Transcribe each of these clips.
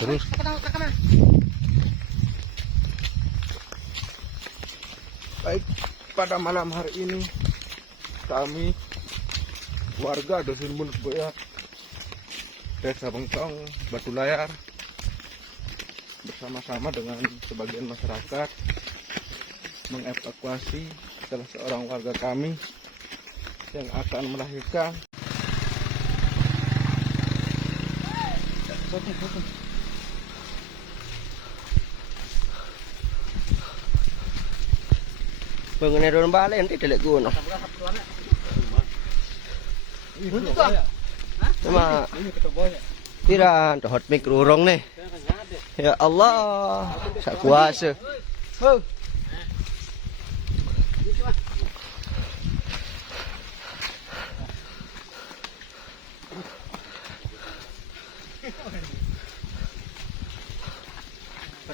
Terus baik, pada malam hari ini kami warga Dusun Bunut Boyak, Desa Bengkong, Batu Layar bersama-sama dengan sebagian masyarakat mengevakuasi salah seorang warga kami yang akan melahirkan. Mengenai dorong balik nanti telek guna. Cuma tidak hot mic urung nih. Ya Allah, sak kuasa.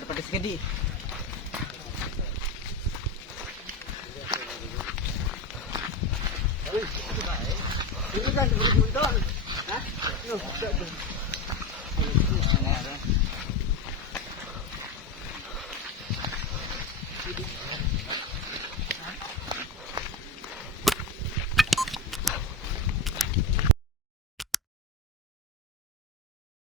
Pada segede. Ini kan